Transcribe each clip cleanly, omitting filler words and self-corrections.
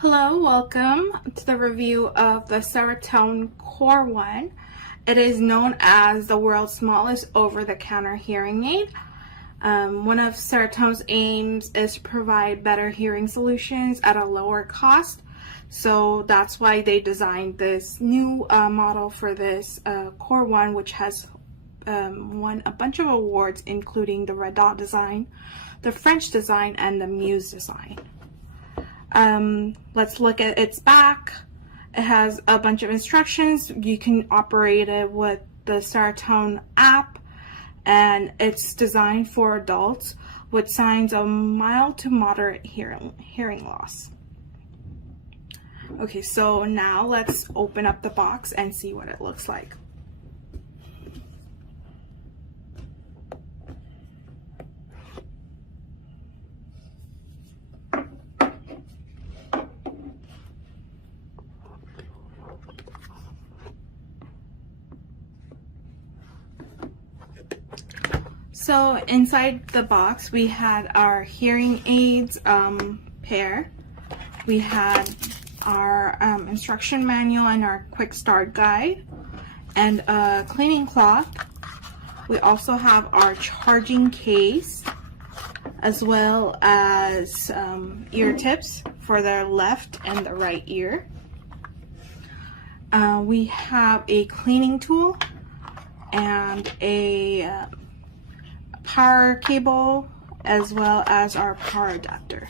Hello, welcome to the review of the Ceretone Core One. It is known as the world's smallest over-the-counter hearing aid. One of Ceretone's aims is to provide better hearing solutions at a lower cost. So that's why they designed this new model for this Core One, which has won a bunch of awards, including the Reddot Design, the French Design, and the Muse Design. Let's look at its back. It has a bunch of instructions. You can operate it with the Ceretone app, and it's designed for adults with signs of mild to moderate hearing loss. Okay, so now let's open up the box and see what it looks like. So inside the box we had our hearing aids pair, we had our instruction manual and our quick start guide, and a cleaning cloth. We also have our charging case, as well as ear tips for the left and the right ear. We have a cleaning tool and a power cable, as well as our power adapter.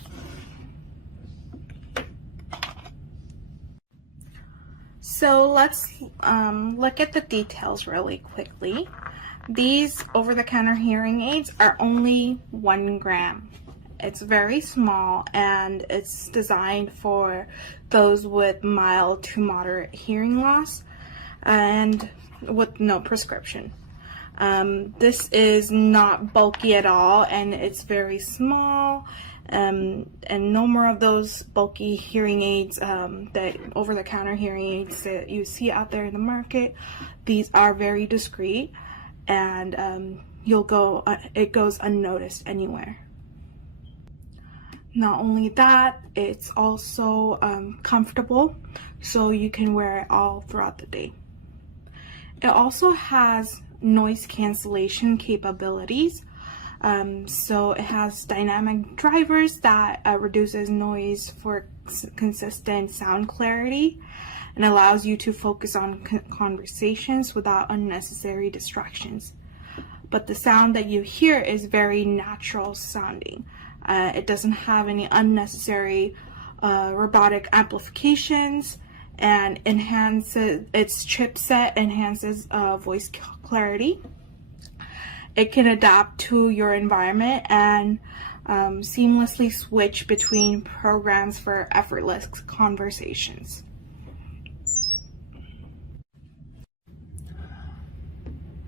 So let's look at the details really quickly. These over-the-counter hearing aids are only 1 gram. It's very small, and it's designed for those with mild to moderate hearing loss and with no prescription. This is not bulky at all, and it's very small, and no more of those bulky hearing aids, that over-the-counter hearing aids that you see out there in the market. These are very discreet, and it goes unnoticed anywhere. Not only that, it's also comfortable, so you can wear it all throughout the day. It also has noise cancellation capabilities. So it has dynamic drivers that reduces noise for consistent sound clarity, and allows you to focus on conversations without unnecessary distractions. But the sound that you hear is very natural sounding. It doesn't have any unnecessary robotic amplifications, and its chipset enhances voice clarity. It can adapt to your environment and seamlessly switch between programs for effortless conversations.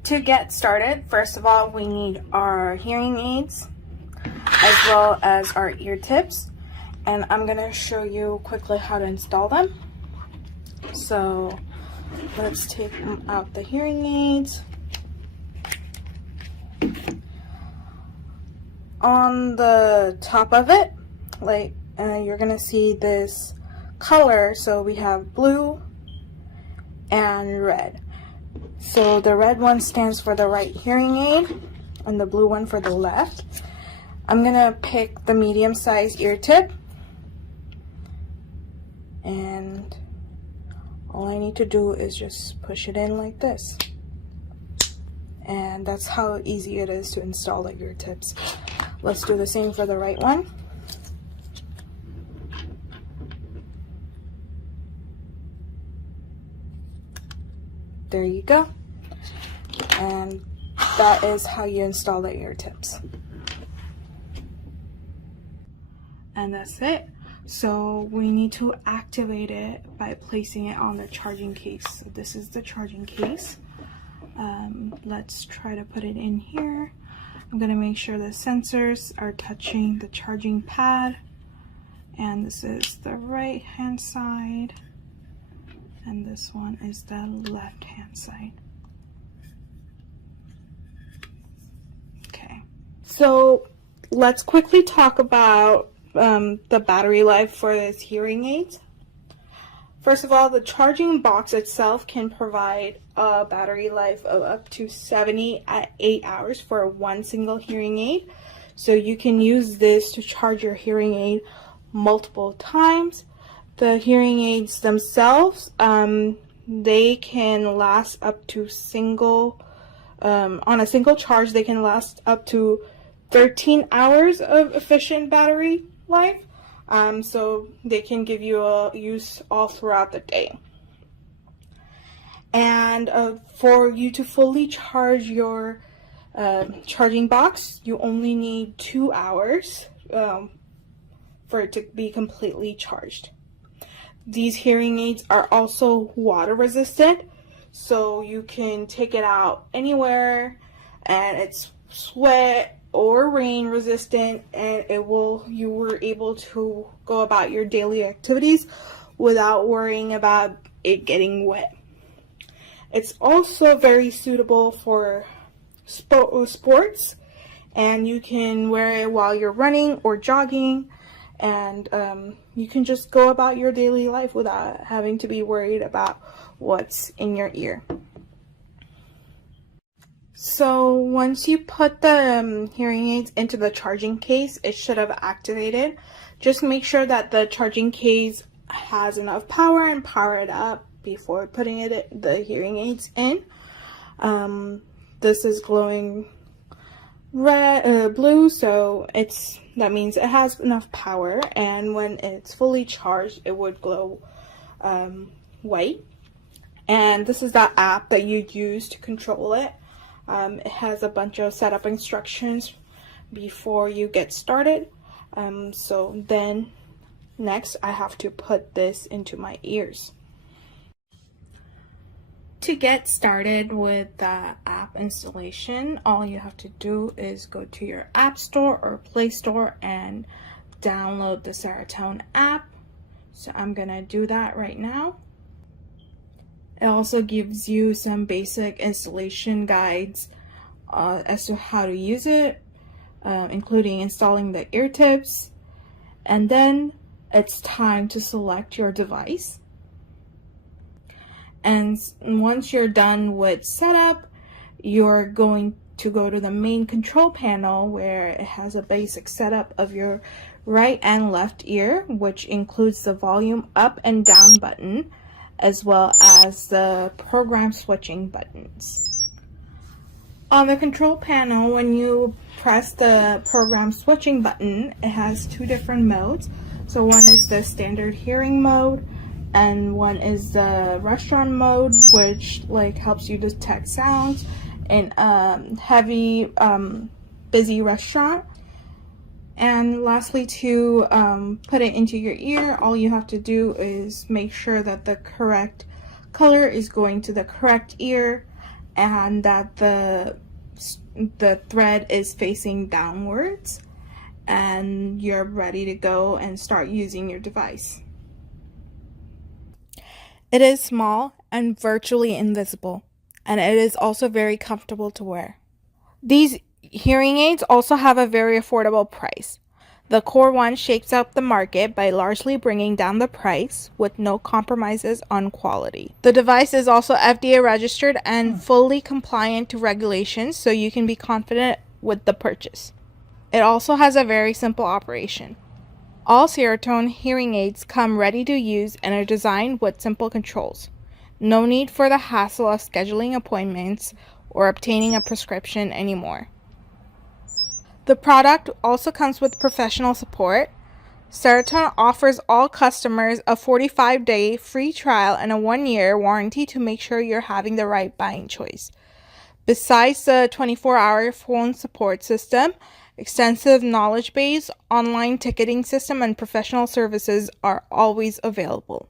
To get started, first of all, we need our hearing aids as well as our ear tips, and I'm going to show you quickly how to install them. So let's take out the hearing aids. On the top of it, you're gonna see this color. So we have blue and red. So the red one stands for the right hearing aid, and the blue one for the left. I'm gonna pick the medium-sized ear tip, and all I need to do is just push it in like this. And that's how easy it is to install the ear tips. Let's do the same for the right one. There you go. And that is how you install the ear tips. And that's it. So we need to activate it by placing it on the charging case. So this is the charging case. Let's try to put it in here. I'm going to make sure the sensors are touching the charging pad. And this is the right hand side, and this one is the left hand side. Okay, so let's quickly talk about the battery life for this hearing aid. First of all, the charging box itself can provide a battery life of up to 78 hours for one single hearing aid. So you can use this to charge your hearing aid multiple times. The hearing aids themselves, they can last up to on a single charge, they can last up to 13 hours of efficient battery life. So they can give you a use all throughout the day. And for you to fully charge your charging box, you only need 2 hours for it to be completely charged. These hearing aids are also water resistant, so you can take it out anywhere, and it's sweat or rain resistant, and you were able to go about your daily activities without worrying about it getting wet. It's also very suitable for sports, and you can wear it while you're running or jogging, and you can just go about your daily life without having to be worried about what's in your ear. So once you put the hearing aids into the charging case, it should have activated. Just make sure that the charging case has enough power and power it up before putting the hearing aids in. This is glowing blue, so that means it has enough power, and when it's fully charged it would glow white. And this is the app that you'd use to control it. It has a bunch of setup instructions before you get started. So then next I have to put this into my ears. To get started with the app installation, all you have to do is go to your App Store or Play Store and download the Ceretone app. So I'm gonna do that right now. It also gives you some basic installation guides as to how to use it, including installing the ear tips. And then it's time to select your device. And once you're done with setup, you're going to go to the main control panel, where it has a basic setup of your right and left ear, which includes the volume up and down button, as well as the program switching buttons. On the control panel, when you press the program switching button, it has two different modes. So one is the standard hearing mode, and one is the restaurant mode, which helps you detect sounds in a heavy, busy restaurant. And lastly, to put it into your ear, all you have to do is make sure that the correct color is going to the correct ear, and that the thread is facing downwards, and you're ready to go and start using your device. It is small and virtually invisible, and it is also very comfortable to wear. These hearing aids also have a very affordable price. The Core One shakes up the market by largely bringing down the price with no compromises on quality. The device is also FDA registered and fully compliant to regulations, so you can be confident with the purchase. It also has a very simple operation. All Ceretone hearing aids come ready to use and are designed with simple controls. No need for the hassle of scheduling appointments or obtaining a prescription anymore. The product also comes with professional support. Ceretone offers all customers a 45-day free trial and a 1-year warranty to make sure you're having the right buying choice. Besides the 24-hour phone support system, extensive knowledge base, online ticketing system, and professional services are always available.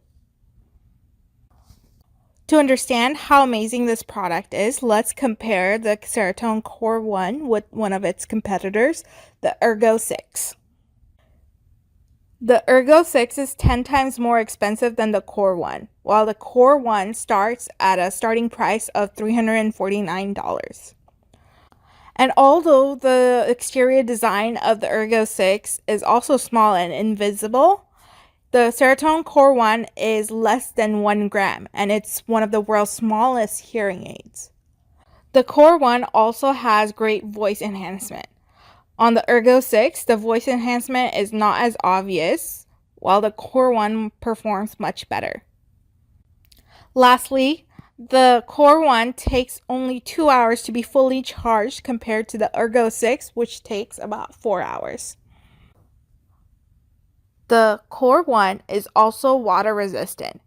To understand how amazing this product is, let's compare the Ceretone Core One with one of its competitors, the Eargo 6. The Eargo 6 is 10 times more expensive than the Core One, while the Core One starts at a starting price of $349. And although the exterior design of the Eargo 6 is also small and invisible, the Ceretone Core One is less than 1 gram, and it's one of the world's smallest hearing aids. The Core One also has great voice enhancement. On the Eargo 6, the voice enhancement is not as obvious, while the Core One performs much better. Lastly, the Core One takes only 2 hours to be fully charged compared to the Eargo 6, which takes about 4 hours. The Core One is also water resistant.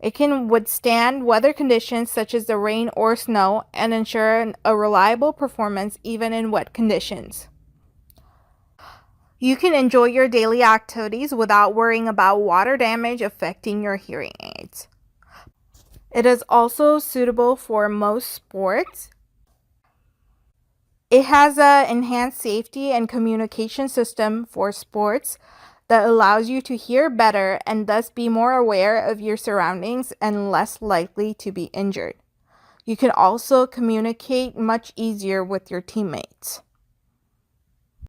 It can withstand weather conditions such as the rain or snow and ensure a reliable performance even in wet conditions. You can enjoy your daily activities without worrying about water damage affecting your hearing aids. It is also suitable for most sports. It has an enhanced safety and communication system for sports that allows you to hear better and thus be more aware of your surroundings and less likely to be injured. You can also communicate much easier with your teammates.